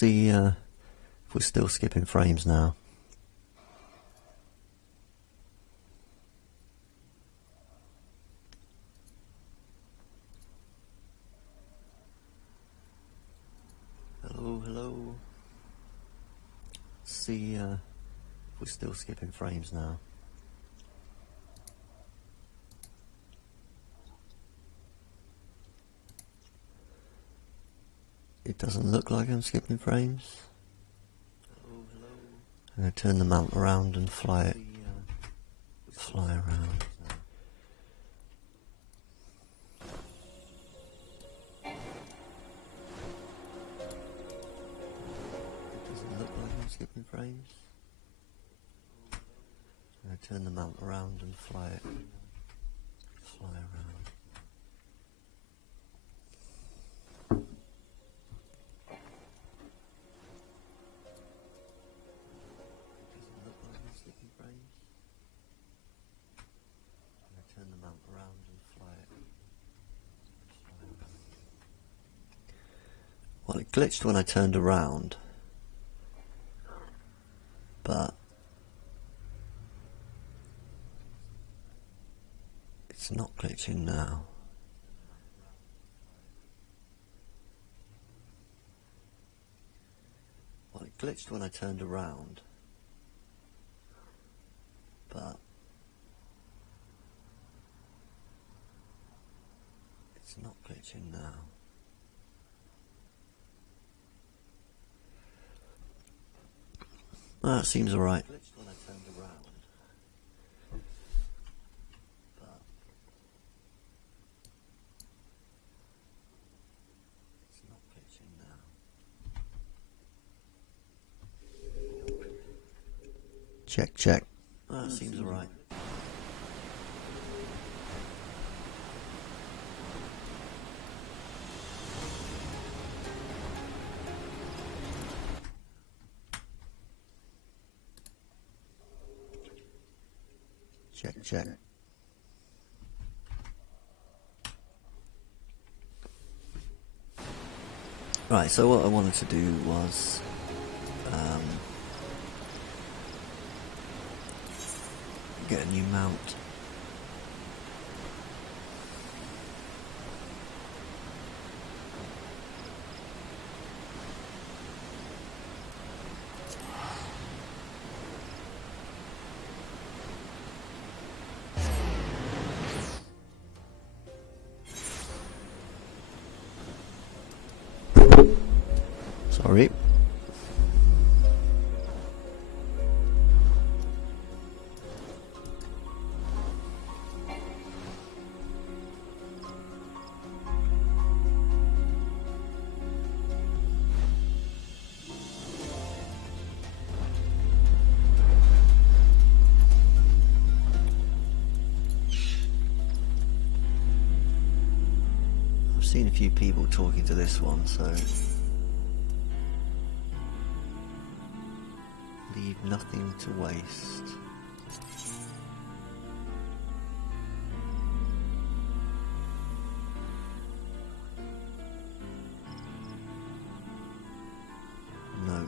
see if we're still skipping frames now. Hello. See if we're still skipping frames now. It doesn't look like I'm skipping frames. I'm going to turn the mount around and fly it. Fly around. It doesn't look like I'm skipping frames. I'm going to turn the mount around and fly it. Fly around. Turn the mount around and fly it. Well, it glitched when I turned around, but it's not glitching now. Well, it glitched when I turned around, but it's not glitching now. That seems alright. Glitched when I turned around, but it's not glitching now. Check. That seems alright. Check. Right, so what I wanted to do was get a new mount. Sorry. I've seen a few people talking to this one, so leave nothing to waste. No.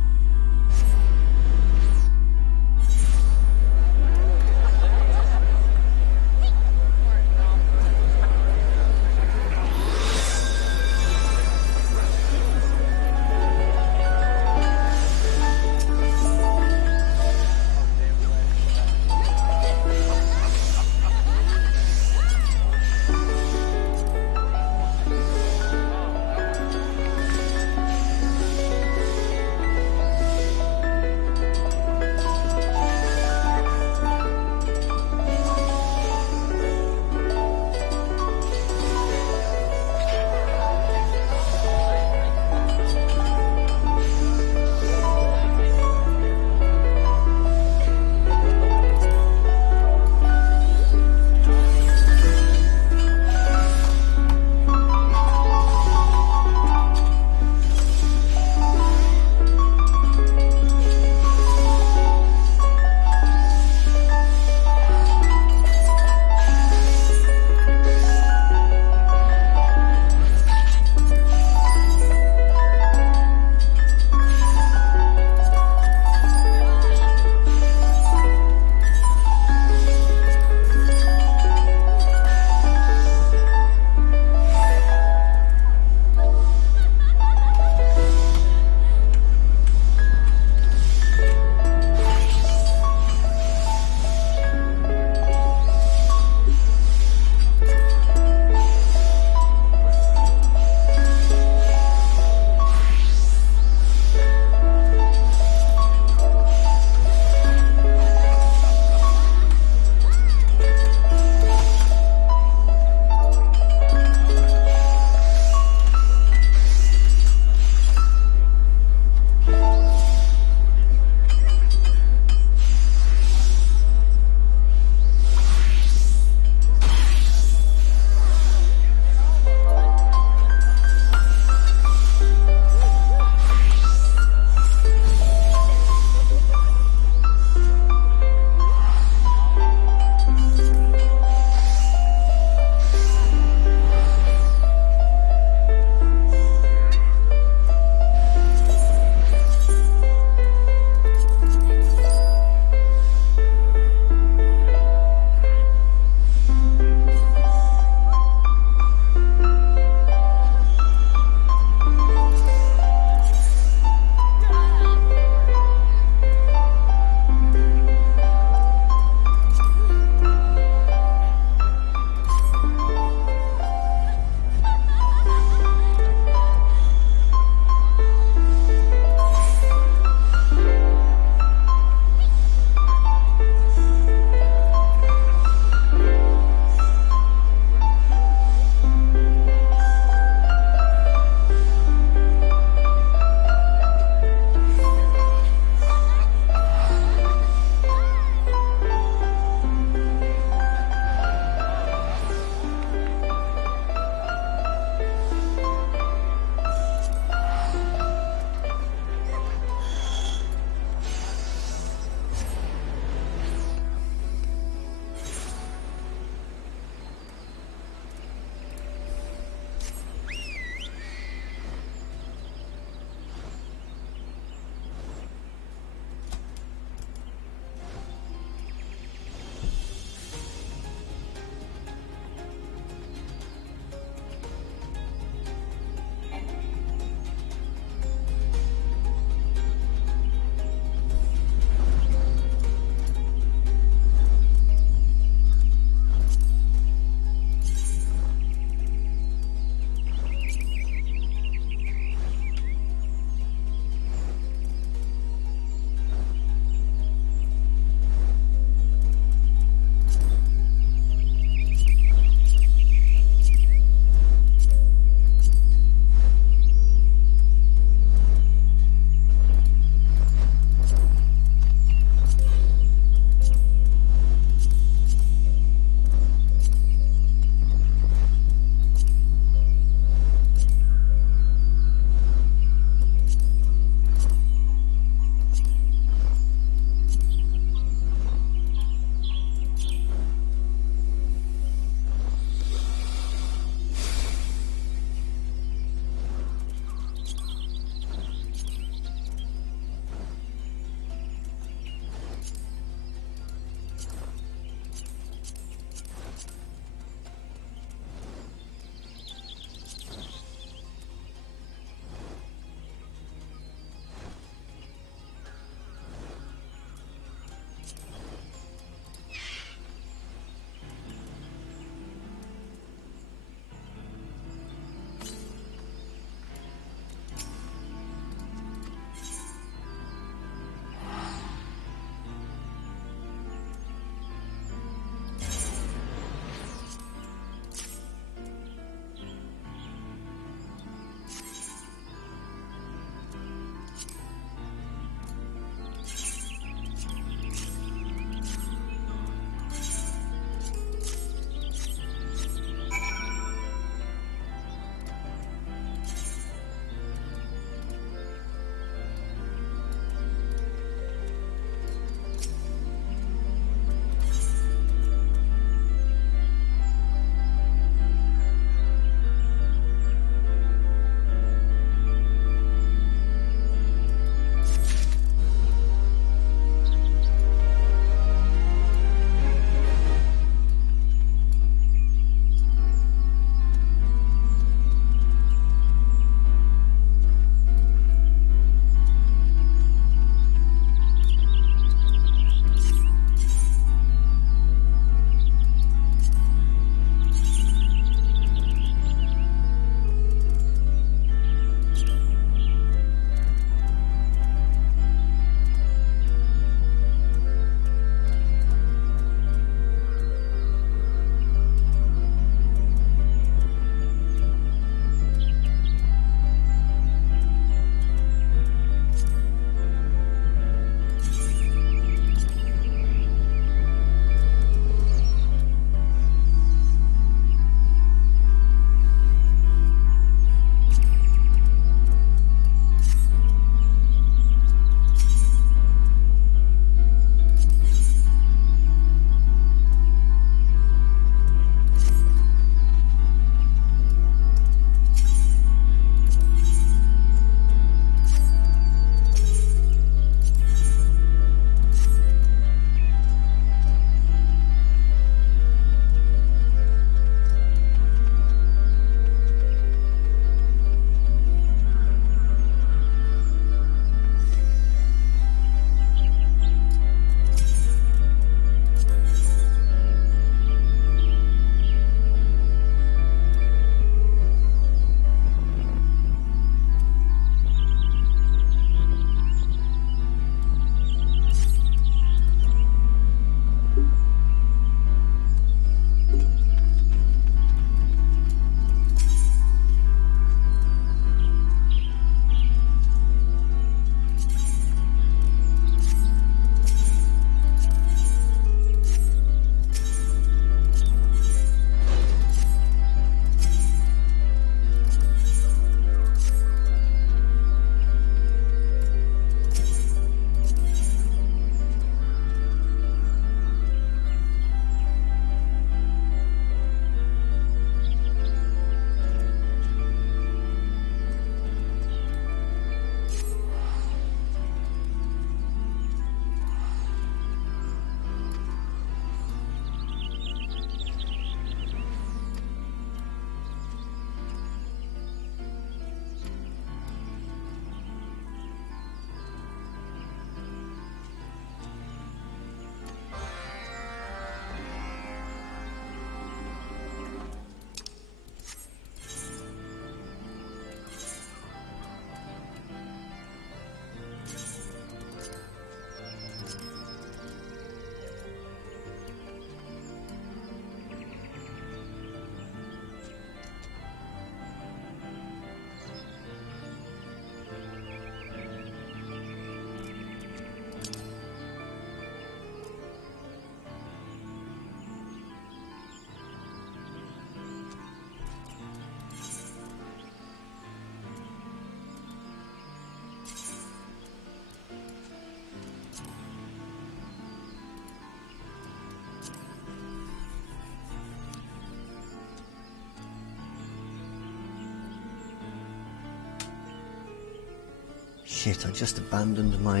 Shit, I just abandoned my,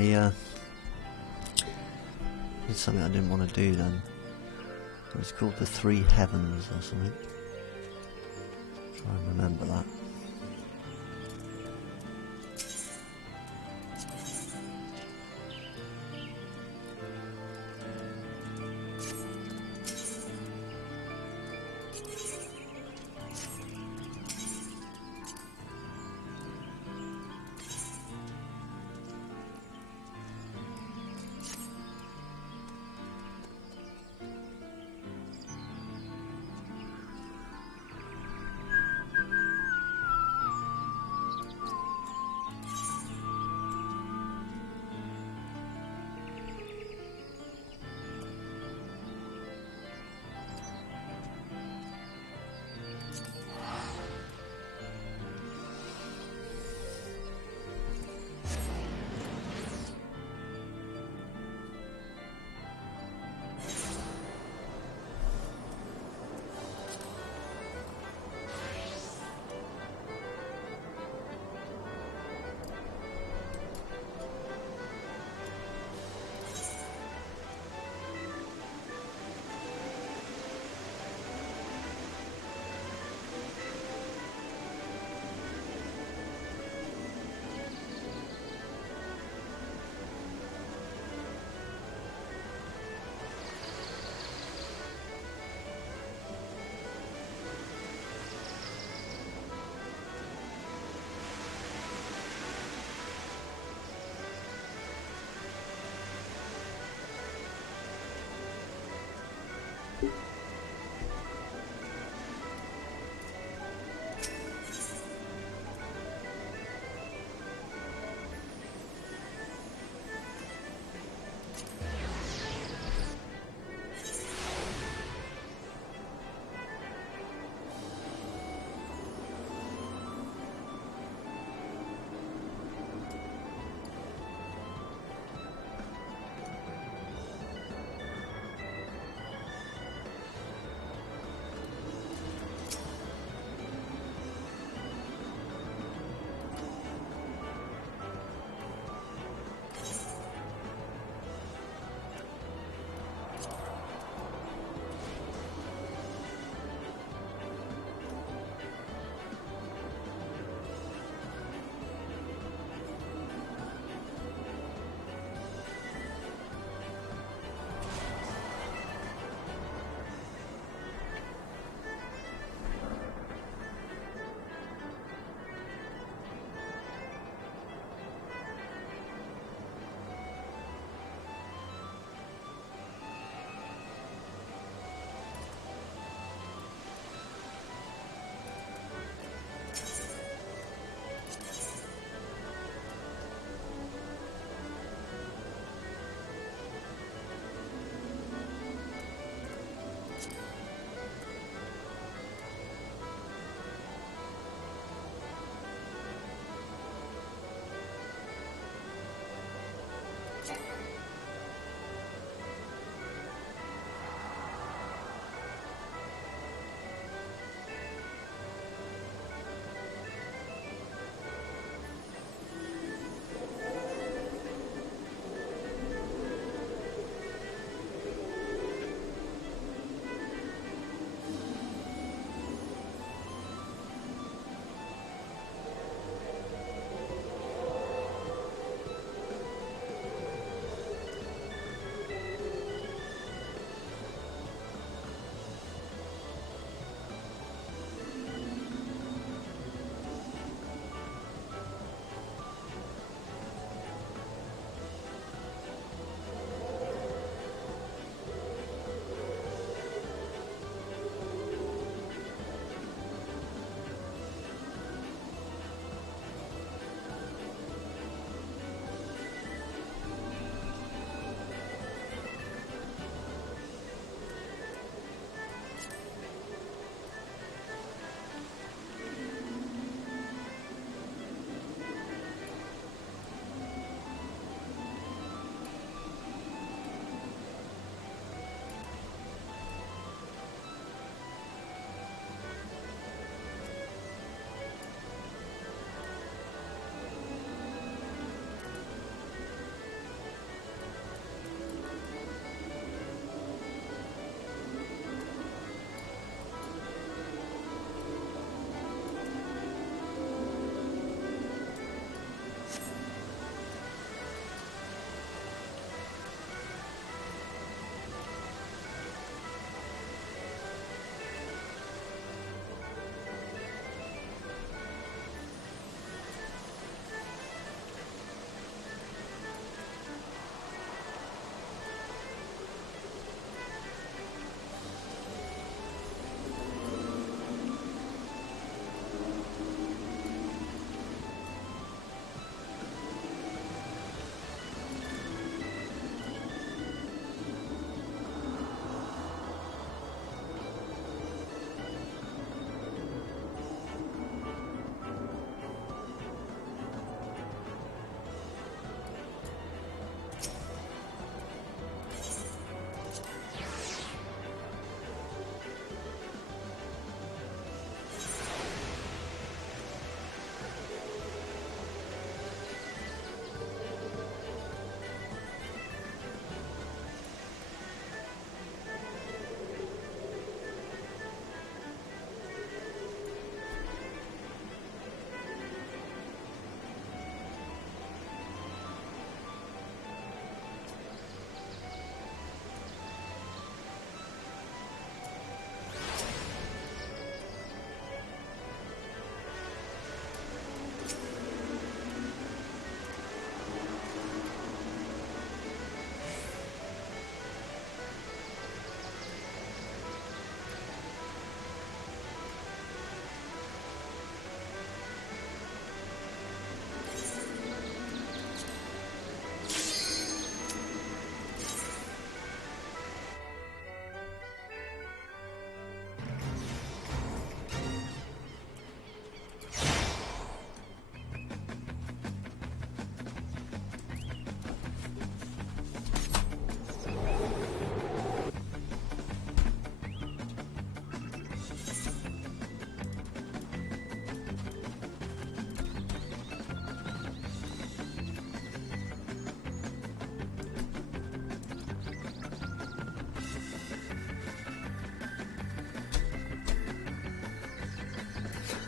did something I didn't want to do then. It was called the Three Heavens or something. Try and remember that.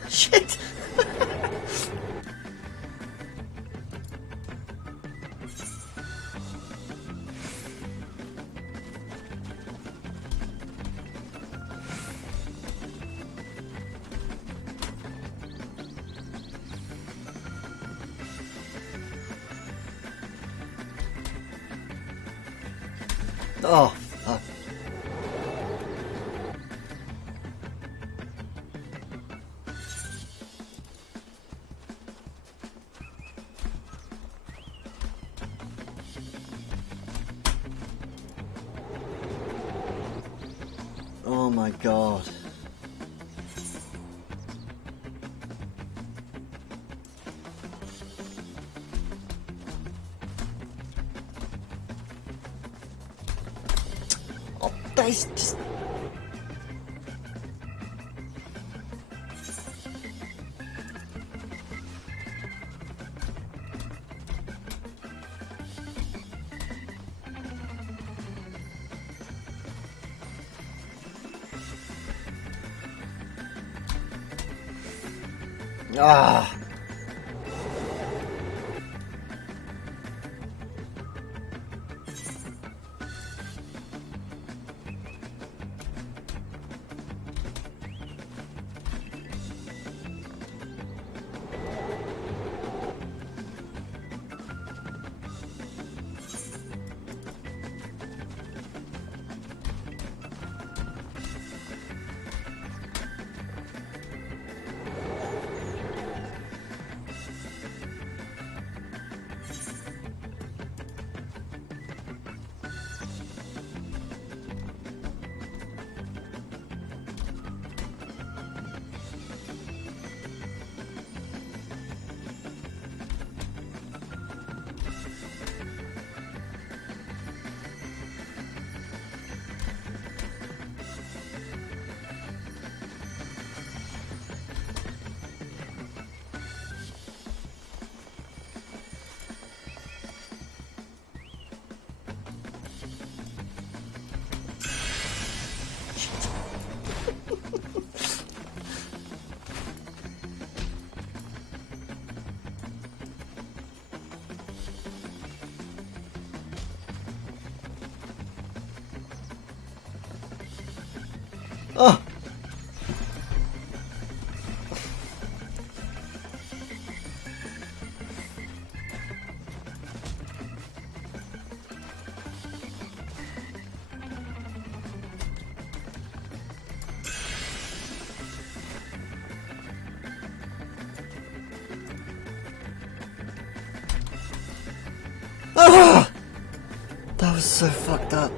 Shit! Oh, fuck. Oh my god. Oh, that is just... Ah! Oh! Ah! That was so fucked up.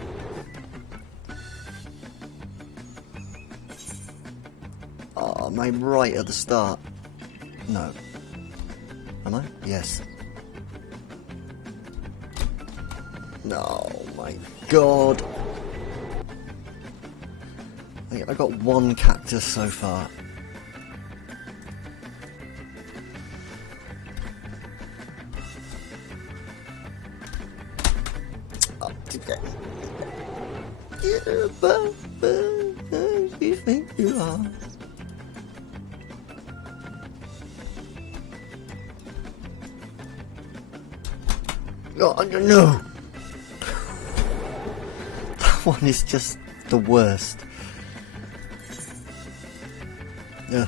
Oh, am I right at the start? No. Am I? Yes. No, my god. I got one cactus so far. Oh, you think you are? Oh, no! That one is just the worst. Yeah.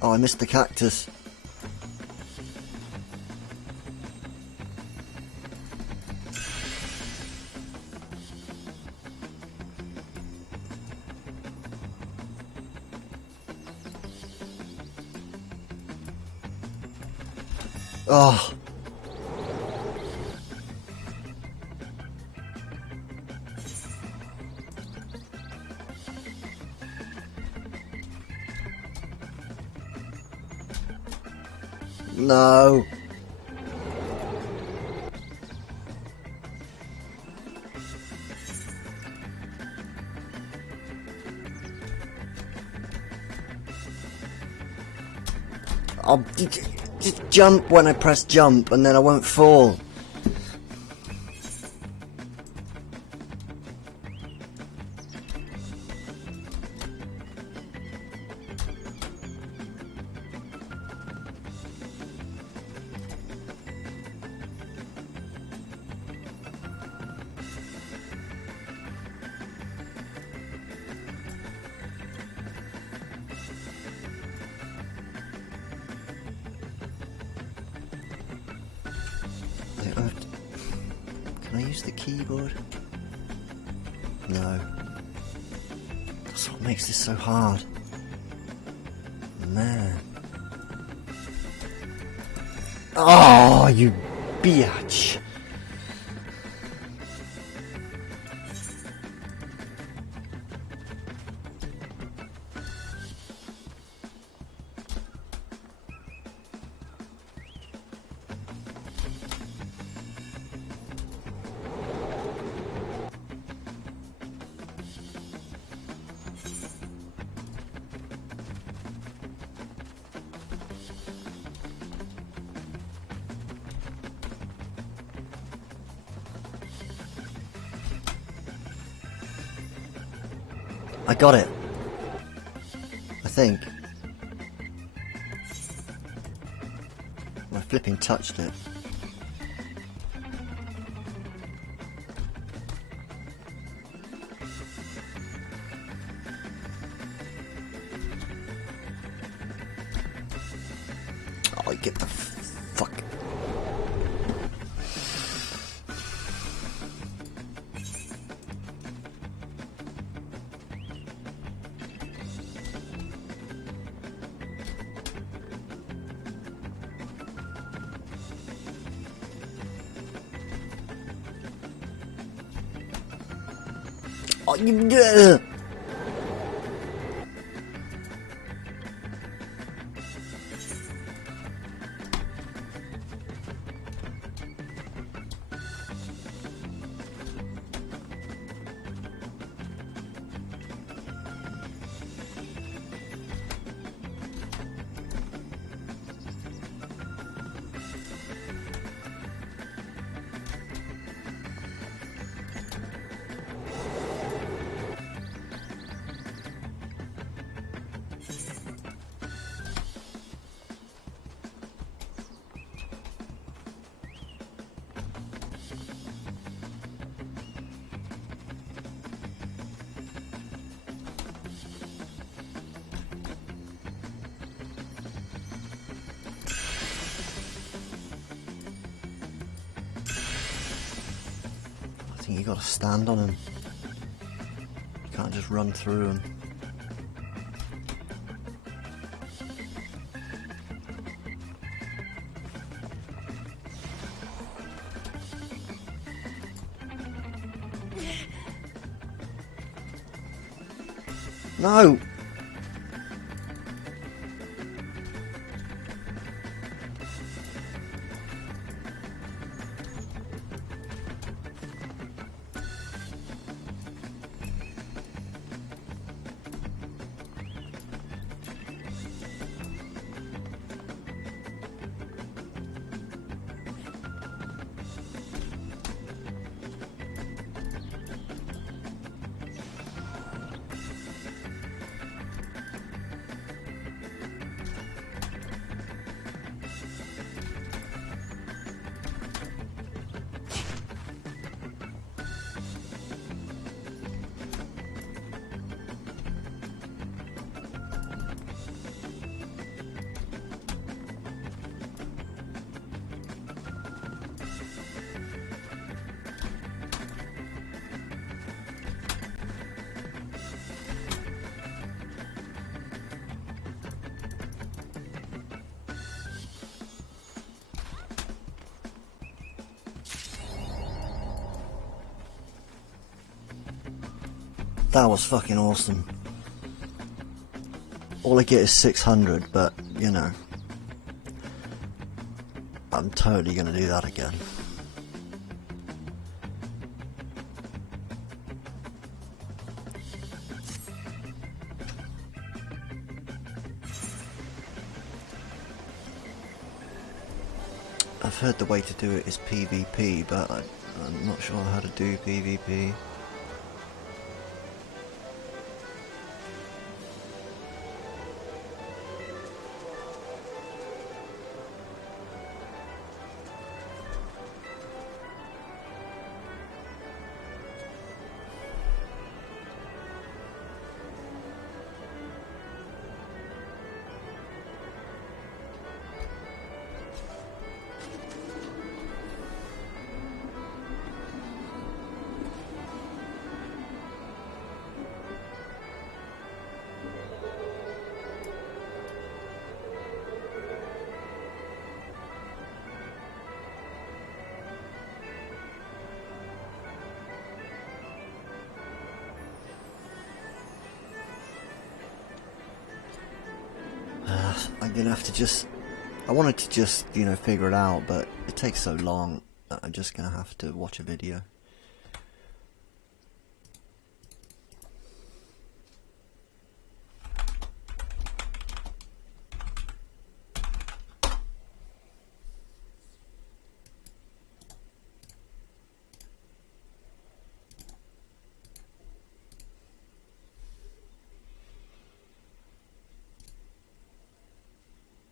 Oh, I missed the cactus. Oh. No. I'll just jump when I press jump and then I won't fall. Can I use the keyboard? No. That's what makes this so hard. Man. Oh, you bitch. I got it. I think. I flipping touched it. Oh, get the fuck. Oh, you. You gotta stand on him. You can't just run through him. No! That was fucking awesome. All I get is 600, but, you know, I'm totally gonna do that again. I've heard the way to do it is PvP, but I'm not sure how to do PvP. I'm gonna have to just... I wanted to just, you know, figure it out, but it takes so long that I'm just gonna have to watch a video.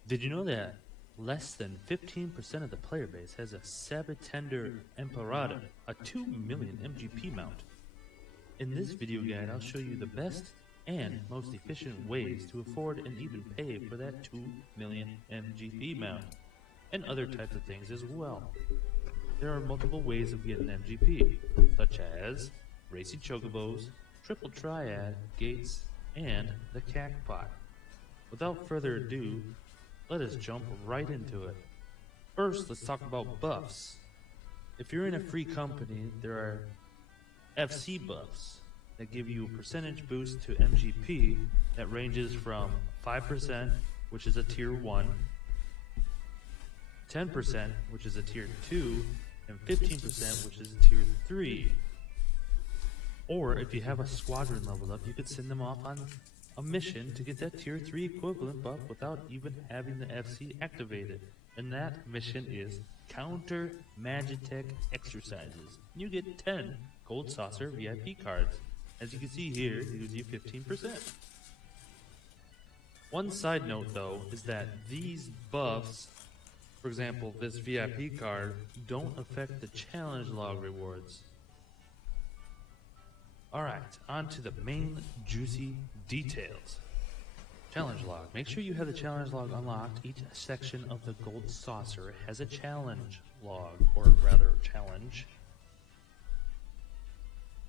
Did you know that less than 15% of the player base has a Sabotender Imperator, a 2 million MGP mount? In this video guide, I'll show you the best and most efficient ways to afford and even pay for that 2 million MGP mount, and other types of things as well. There are multiple ways of getting MGP, such as Racing Chocobos, Triple Triad, Gates, and the Cactpot. Without further ado, let us jump right into it. First, let's talk about buffs. If you're in a free company, there are FC buffs that give you a percentage boost to MGP that ranges from 5%, which is a tier 1, 10%, which is a tier 2, and 15%, which is a tier 3. Or if you have a squadron leveled up, you could send them off on a mission to get that tier 3 equivalent buff without even having the FC activated. And that mission is Counter Magitech Exercises. You get 10 Gold Saucer VIP cards. As you can see here, it gives you 15%. One side note though is that these buffs, for example this VIP card, don't affect the challenge log rewards. Alright, on to the main juicy details. Challenge log. Make sure you have the challenge log unlocked. Each section of the Gold Saucer has a challenge log, or rather challenge.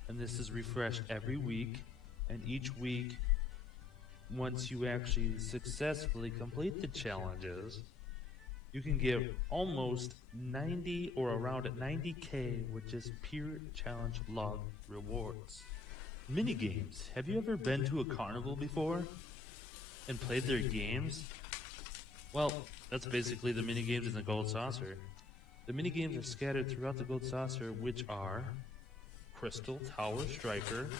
And this is refreshed every week, and each week, once you actually successfully complete the challenges, you can give almost 90 or around 90k, which is pure challenge log rewards. Mini games. Have you ever been to a carnival before and played their games? Well, that's basically the mini games in the Gold Saucer. The mini games are scattered throughout the Gold Saucer, which are Crystal Tower Striker,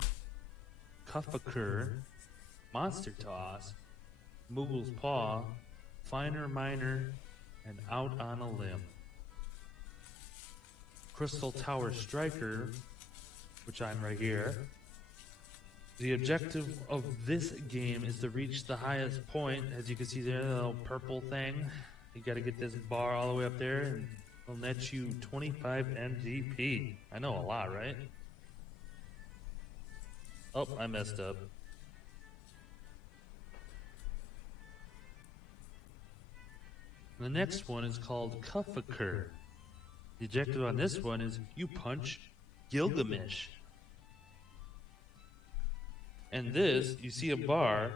Cuffaker, Monster Toss, Moogle's Paw, Finer Miner, and Out on a Limb. Crystal Tower Striker, which I'm right here. The objective of this game is to reach the highest point. As you can see there, the little purple thing. You gotta get this bar all the way up there, and it'll net you 25 MGP. I know, a lot, right? Oh, I messed up. The next one is called Cuffaker. The objective on this one is you punch Gilgamesh. And this, you see a bar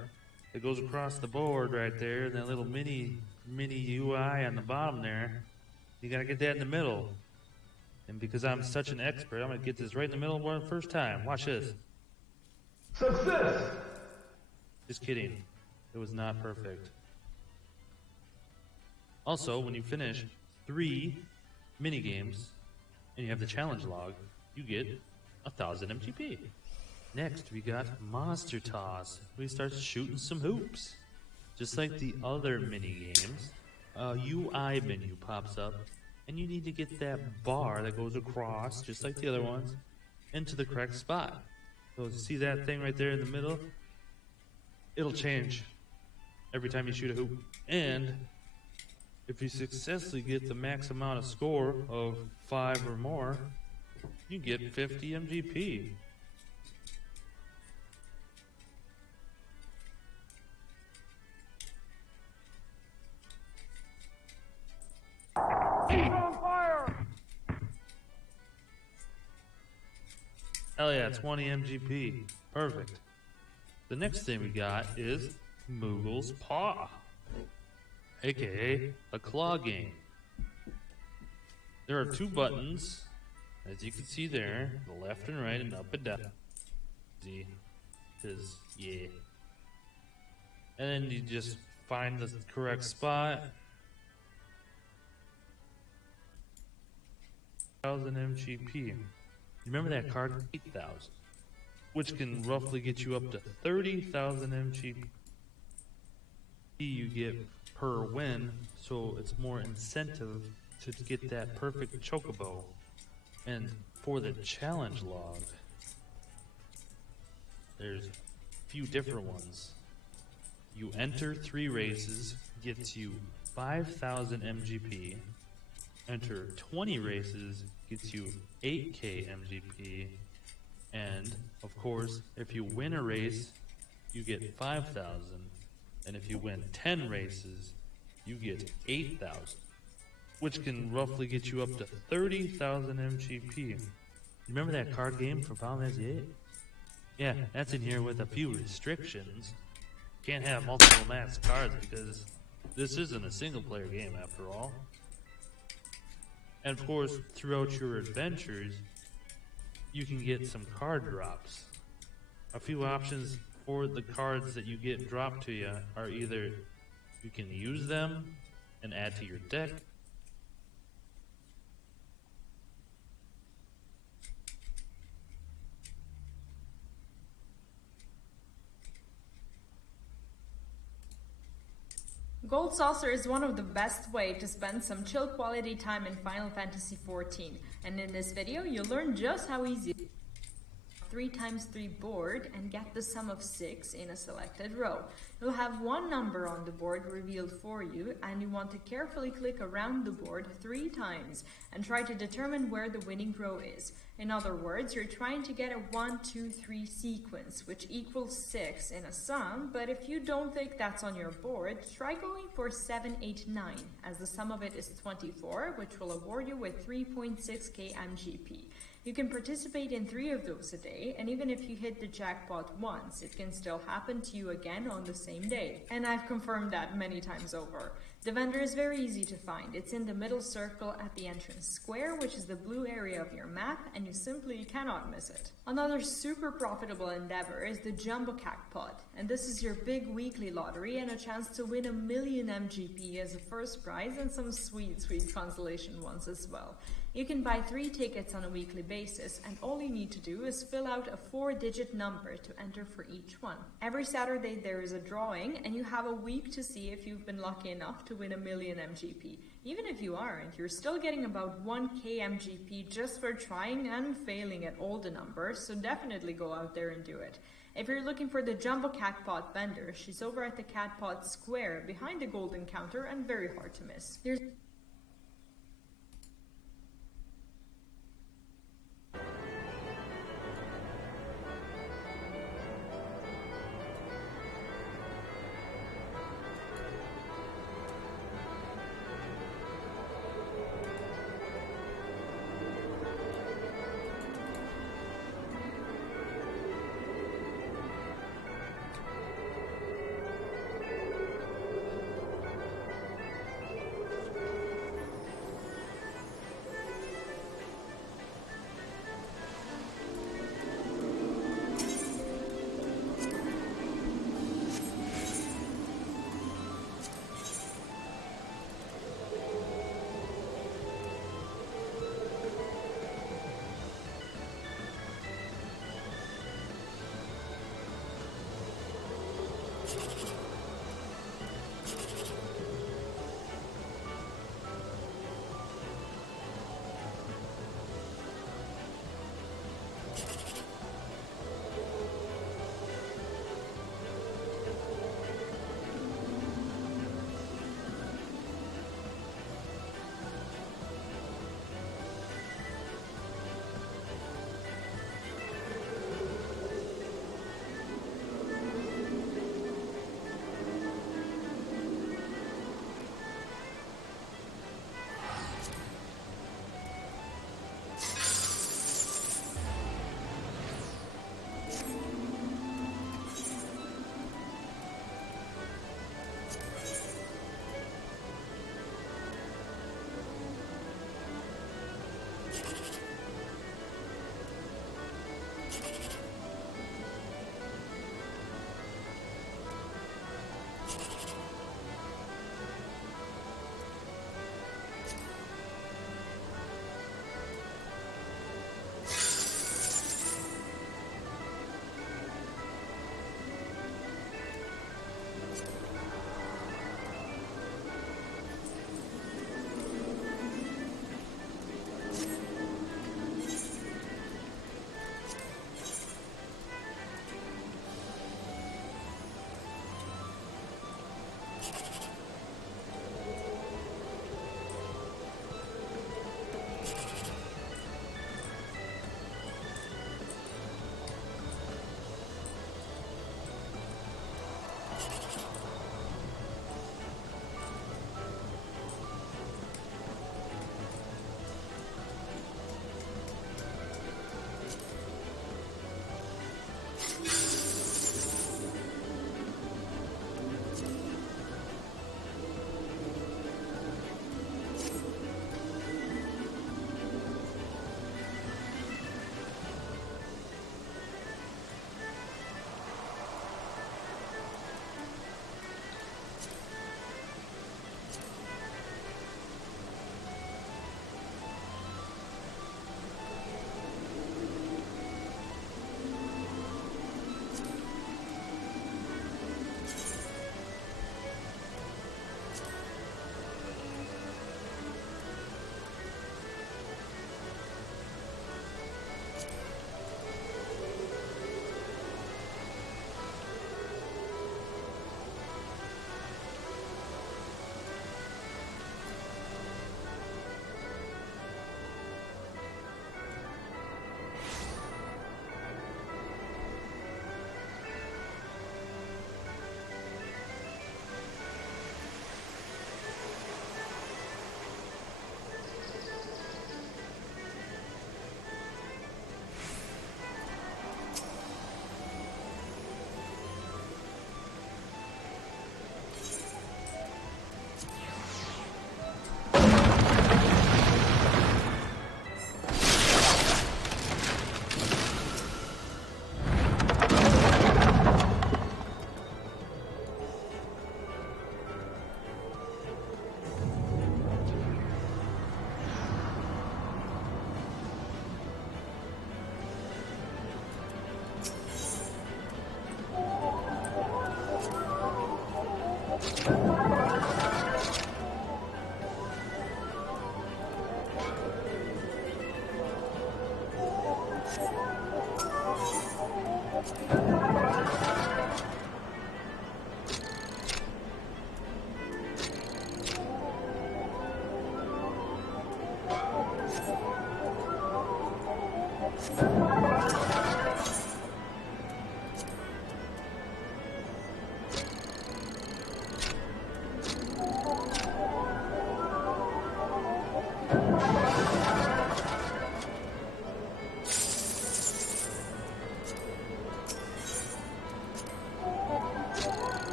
that goes across the board right there, and that little mini UI on the bottom there. You gotta get that in the middle. And because I'm such an expert, I'm gonna get this right in the middle one first time. Watch this. Success! Just kidding. It was not perfect. Also, when you finish 3 mini games and you have the challenge log, you get 1000 MGP. Next, we got Monster Toss. We start shooting some hoops. Just like the other mini games, a UI menu pops up, and you need to get that bar that goes across, just like the other ones, into the correct spot. So see that thing right there in the middle? It'll change every time you shoot a hoop. And if you successfully get the max amount of score of 5 or more, you get 50 MGP. Hell yeah, 20 MGP. Perfect. The next thing we got is Moogle's Paw, aka a claw game. There are 2 buttons, as you can see there, the left and right and up and down. See? Because, yeah. And then you just find the correct spot. 1,000 MGP. Remember that card? 8,000. Which can roughly get you up to 30,000 MGP you get per win, so it's more incentive to get that perfect chocobo. And for the challenge log, there's a few different ones. You enter 3 races, gets you 5,000 MGP. Enter 20 races, gets you 8k MGP. And, of course, if you win a race, you get 5,000. And if you win 10 races, you get 8,000. Which can roughly get you up to 30,000 MGP. Remember that card game from Final Fantasy VIII? Yeah, that's in here with a few restrictions. Can't have multiple max cards because this isn't a single player game after all. And of course, throughout your adventures, you can get some card drops. A few options for the cards that you get dropped to you are either you can use them and add to your deck, Gold Saucer is one of the best way to spend some chill quality time in Final Fantasy XIV, and in this video you'll learn just how easy 3x3 board and get the sum of 6 in a selected row. You'll have one number on the board revealed for you, and you want to carefully click around the board 3 times and try to determine where the winning row is. In other words, you're trying to get a 1, 2, 3 sequence, which equals 6 in a sum, but if you don't think that's on your board, try going for 7, 8, 9, as the sum of it is 24, which will award you with 3.6k MGP. You can participate in 3 of those a day, and even if you hit the jackpot once, it can still happen to you again on the same day. And I've confirmed that many times over. The vendor is very easy to find. It's in the middle circle at the entrance square, which is the blue area of your map, and you simply cannot miss it. Another super profitable endeavor is the Jumbo Jackpot, and this is your big weekly lottery and a chance to win 1 million MGP as a first prize and some sweet consolation ones as well. You can buy 3 tickets on a weekly basis, and all you need to do is fill out a 4-digit number to enter for each one. Every Saturday there is a drawing, and you have a week to see if you've been lucky enough to win 1 million MGP. Even if you aren't, you're still getting about 1k MGP just for trying and failing at all the numbers, so definitely go out there and do it. If you're looking for the Jumbo Catpot vendor, she's over at the Catpot Square behind the golden counter and very hard to miss.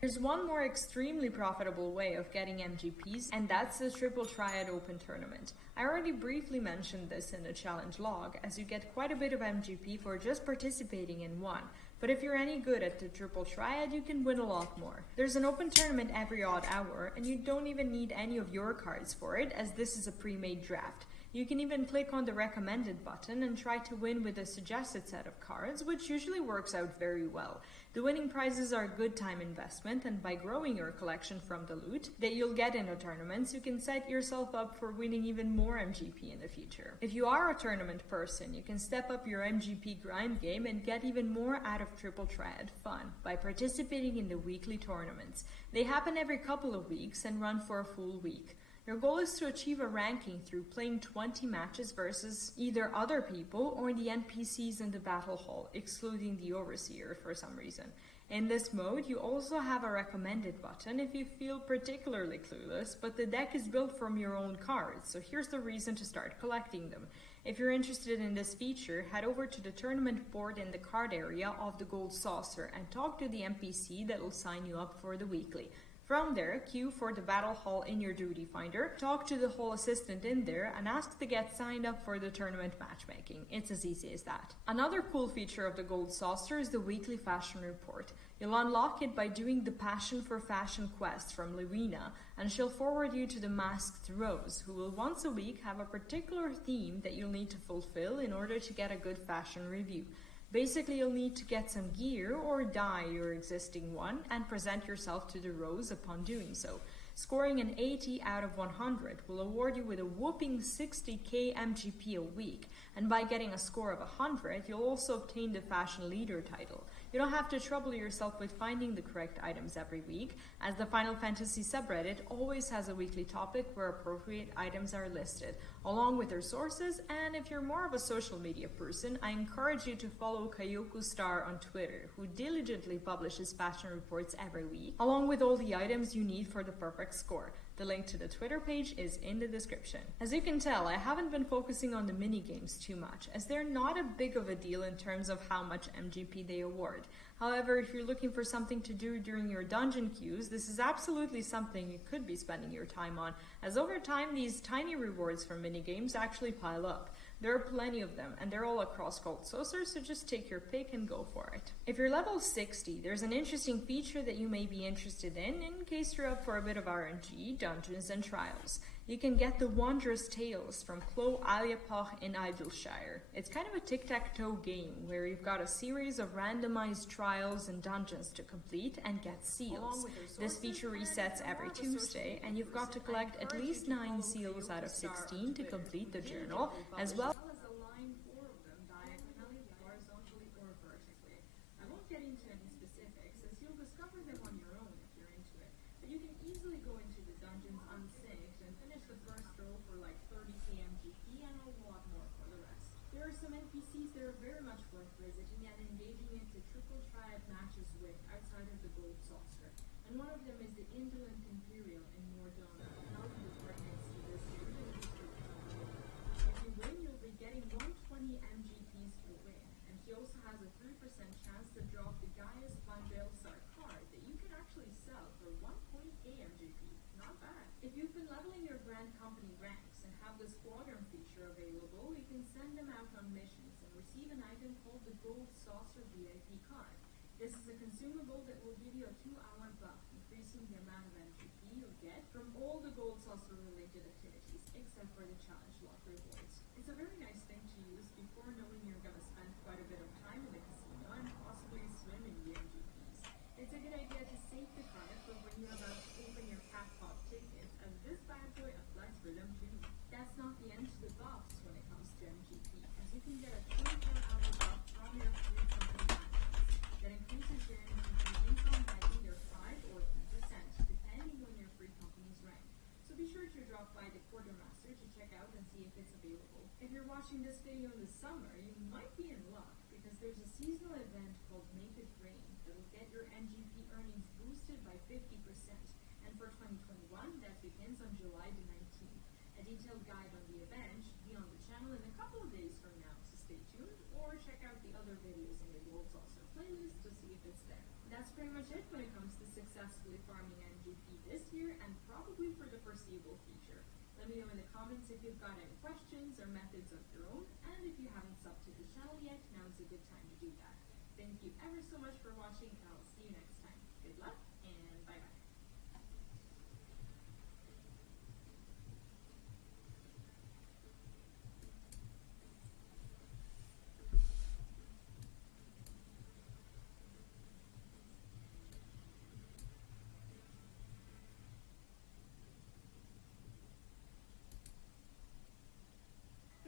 There's one more extremely profitable way of getting MGPs, and that's the Triple Triad Open Tournament. I already briefly mentioned this in the challenge log, as you get quite a bit of MGP for just participating in one. But if you're any good at the Triple Triad, you can win a lot more. There's an open tournament every odd hour, and you don't even need any of your cards for it, as this is a pre-made draft. You can even click on the recommended button and try to win with a suggested set of cards, which usually works out very well. The winning prizes are a good time investment, and by growing your collection from the loot that you'll get in the tournaments, you can set yourself up for winning even more MGP in the future. If you are a tournament person, you can step up your MGP grind game and get even more out of Triple Triad fun by participating in the weekly tournaments. They happen every couple of weeks and run for a full week. Your goal is to achieve a ranking through playing 20 matches versus either other people or the NPCs in the battle hall, excluding the Overseer for some reason. In this mode, you also have a recommended button if you feel particularly clueless, but the deck is built from your own cards, so here's the reason to start collecting them. If you're interested in this feature, head over to the tournament board in the card area of the Gold Saucer and talk to the NPC that will sign you up for the weekly. From there, queue for the battle hall in your duty finder, talk to the hall assistant in there, and ask to get signed up for the tournament matchmaking. It's as easy as that. Another cool feature of the Gold Saucer is the weekly fashion report. You'll unlock it by doing the Passion for Fashion quest from Lewina, and she'll forward you to the Masked Rose, who will once a week have a particular theme that you'll need to fulfill in order to get a good fashion review. Basically, you'll need to get some gear or dye your existing one and present yourself to the Rose upon doing so. Scoring an 80 out of 100 will award you with a whopping 60k MGP a week, and by getting a score of 100, you'll also obtain the Fashion Leader title. You don't have to trouble yourself with finding the correct items every week, as the Final Fantasy subreddit always has a weekly topic where appropriate items are listed, along with their sources, and if you're more of a social media person, I encourage you to follow Kyoku Star on Twitter, who diligently publishes fashion reports every week, along with all the items you need for the perfect score. The link to the Twitter page is in the description. As you can tell, I haven't been focusing on the minigames too much, as they're not a big of a deal in terms of how much MGP they award. However, if you're looking for something to do during your dungeon queues, this is absolutely something you could be spending your time on, as over time these tiny rewards from minigames actually pile up. There are plenty of them, and they're all across Gold Saucer, so just take your pick and go for it. If you're level 60, there's an interesting feature that you may be interested in case you're up for a bit of RNG, dungeons and trials. You can get the Wondrous Tales from Clo Aliapach in Idleshire. It's kind of a tic-tac-toe game where you've got a series of randomized trials and dungeons to complete and get seals. This feature resets every Tuesday, and you've got to collect at least 9 seals out of 16 to complete the journal, as well as align 4 of them diagonally, horizontally, or vertically. I won't get into any specifics, as you'll discover them on your own if you're into it, but you can easily go into the dungeons unsynced and finish the first row for like 30k MGP and a lot more for the rest. There are some NPCs that are very much worth visiting and engaging into Triple Triad matches with outside of the Gold Saucer, and one of them is the Indolent Imperial in Mordona, held in the next to this dude in the street. If you win, you'll be getting 120 MGPs per win, and he also has a 3% chance to drop the Gaius Van Belsar card that you can actually sell for 1.8 MGP. Not bad. If you've been leveling your Grand Company ranks and have the Squadron feature available, you can send them out on missions and receive an item called the Gold Saucer VIP card. This is a consumable that will give you a 2-hour buff, increasing the amount of MGP you'll get from all the Gold Saucer related activities, except for the challenge lock rewards. It's a very nice thing to use before knowing you're going to spend quite a bit of time in the casino and possibly swim in the MGPs. It's a good idea to save the card for when you're about to open your jackpot tickets, as this bad boy applies for them too. That's not the end to the buffs when it comes to MGP, as you can get a 24-hour buff from your free company items that increases your MGP income by either 5 or 10%, depending on your free company's rank. So be sure to drop by the Quartermaster to check out and see if it's available. If you're watching this video in the summer, you might be in luck, because there's a seasonal event called Make It Rain that will get your MGP earnings boosted by 50%, and for 2021 that begins on July the 19th. A detailed guide on the event should be on the channel in a couple of days from now, so stay tuned or check out the other videos in the Gold Saucer playlist to see if it's there. That's pretty much it when it comes to successfully farming MGP this year and probably for the foreseeable future. Let me know in the comments if you've got any questions or methods of your own, and if you haven't subbed to the channel yet, now is a good time to do that. Thank you ever so much for watching, and I'll see you next time. Good luck, and bye-bye.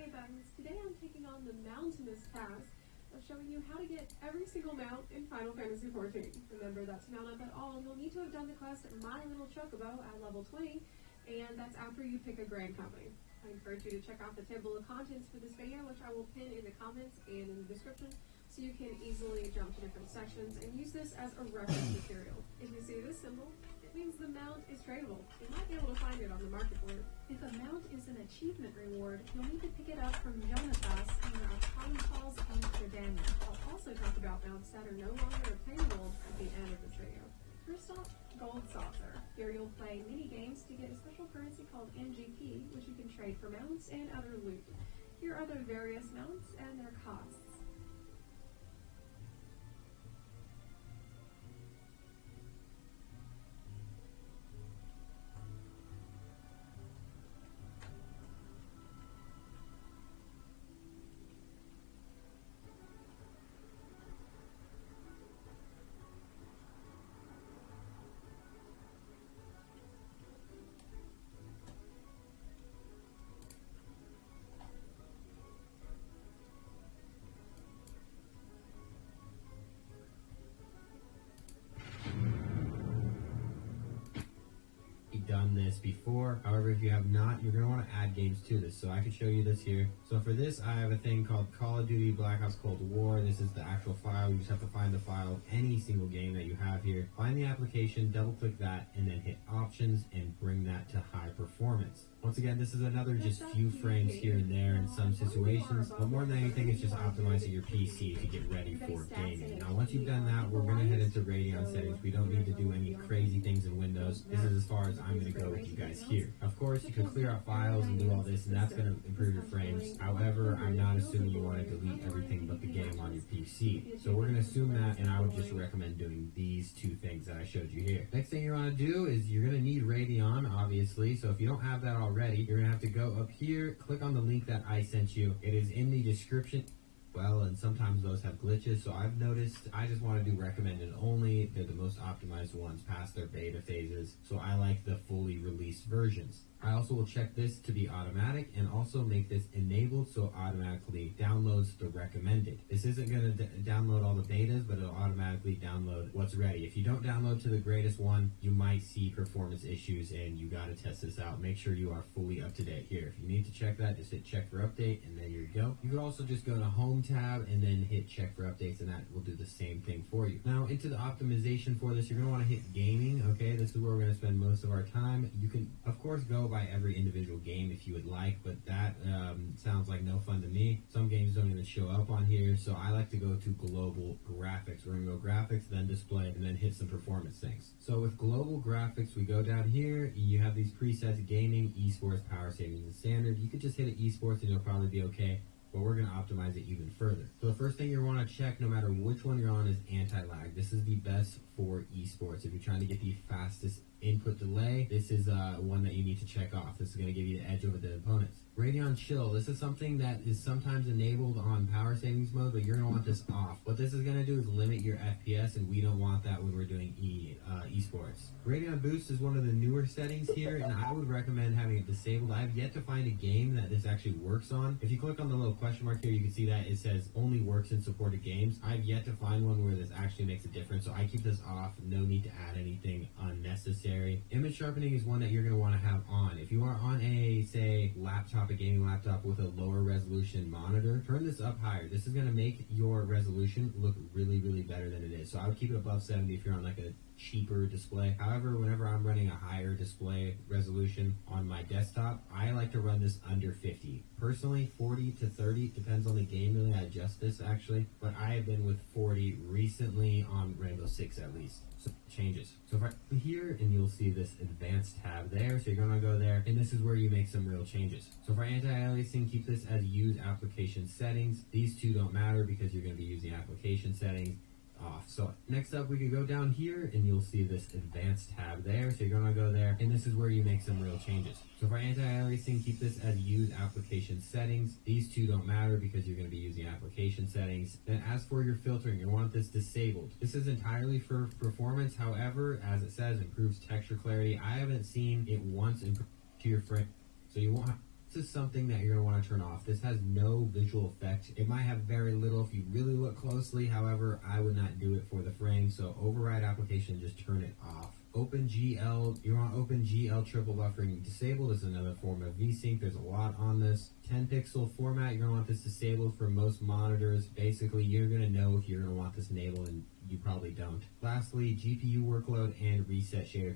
Hey Buttons, today I'm taking on the mountainous task of showing you how to get every single mount in Final Fantasy XIV. Remember, that's mount up at all, and you'll need to have done the quest My Little Chocobo at level 20, and that's after you pick a Grand Company. I encourage you to check out the table of contents for this video, which I will pin in the comments and in the description, so you can easily jump to different sections and use this as a reference material. If you see this symbol, it means the mount is tradable. You might be able to find it on the market board. If a mount is an achievement reward, you'll need to pick it up from Jonathas in the Arcane Halls of Jordania. I'll also talk about mounts that are no longer obtainable at the end of this video. First off, Gold Saucer. Here you'll play mini games to get a special currency called MGP, which you can trade for mounts and other loot. Here are the various mounts and their costs. Done this before. However, if you have not, you're going to want to add games to this. So I can show you this here. So for this, I have a thing called Call of Duty Black Ops Cold War. This is the actual file. You just have to find the file of any single game that you have here. Find the application, double click that, and then hit options and bring that to high performance. Once again, this is another just few frames here and there in some situations, but more than anything, it's just optimizing your PC to get ready for gaming. Now, once you've done that, we're going to head into Radeon settings. We don't need to do any crazy things in Windows. This is as far as I'm going to go with you guys here. Of course, you can clear out files and do all this, and that's going to improve your frames. However, I'm not assuming you want to delete everything but the game on your PC. So we're going to assume that, and I would just recommend doing these two things that I showed you here. Next thing you want to do is you're going to need Radeon, obviously. So if you don't have that already, you're going to have to go up here, click on the link that I sent you. It is in the description. Well, and sometimes those have glitches, so I've noticed I just want to do recommended only. They're the most optimized ones past their beta phases, so I like the fully released versions. I also will check this to be automatic and also make this enabled so it automatically downloads the recommended. This isn't going to download all the betas, but it'll automatically download what's ready. If you don't download to the greatest one, you might see performance issues, and you got to test this out. Make sure you are fully up to date here. If you need to check that, just hit check for update, and there you go. You could also just go to home tab and then hit check for updates, and that will do the same thing for you. Now, into the optimization for this, you're going to want to hit gaming. Okay, this is where we're going to spend most of our time. You can, of course, go by every individual game if you would like, but that sounds like no fun to me. Some games don't even show up on here, so I like to go to global graphics. We're going to go graphics, then display, and then hit some performance things. So with global graphics, we go down here. You have these presets: gaming, esports, power savings, and standard. You could just hit it esports and you'll probably be okay, but we're going to optimize it even further. So the first thing you want to check, no matter which one you're on, is anti-lag. This is the best for esports. If you're trying to get the fastest input delay, this is one that you need to check off. This is going to give you the edge over the opponents. Radeon Chill, this is something that is sometimes enabled on power savings mode, but you're going to want this off. What this is going to do is limit your FPS, and we don't want that when we're doing esports. Radeon Boost is one of the newer settings here, and I would recommend having it disabled. I have yet to find a game that this actually works on. If you click on the little question mark here, you can see that it says only works in supported games. I have yet to find one where this actually makes a difference, so I keep this off. No need to add anything unnecessary. Image sharpening is one that you're going to want to have on. If you are on a, say, laptop, a gaming laptop with a lower resolution monitor, turn this up higher. This is going to make your resolution look really, really better than it is. So I would keep it above 70 if you're on like a cheaper display. However, whenever I'm running a higher display resolution on my desktop, I like to run this under or 50. Personally, 40 to 30, depends on the game, really. I adjust this actually, but I have been with 40 recently on Rainbow Six at least. So changes. So if I go here, and you'll see this advanced tab there, so you're gonna go there, and this is where you make some real changes. So for anti-aliasing, keep this as use application settings. These two don't matter because you're gonna be using application settings off. So next up, we could go down here, and you'll see this advanced tab there, so you're gonna go there, and this is where you make some real changes. So for anti-aliasing, keep this as use application settings. These two don't matter because you're going to be using application settings. Then as for your filtering, you want this disabled. This is entirely for performance. However, as it says, improves texture clarity. I haven't seen it once improve to your frame, so you won't. This is something that you're going to want to turn off. This has no visual effect. It might have very little if you really look closely. However, I would not do it for the frame. So override application, just turn it off. OpenGL, you want OpenGL triple buffering disabled. This is another form of VSync. There's a lot on this. 10 pixel format, you're going to want this disabled for most monitors. Basically, you're going to know if you're going to want this enabled, and you probably don't. Lastly, GPU workload and reset shader.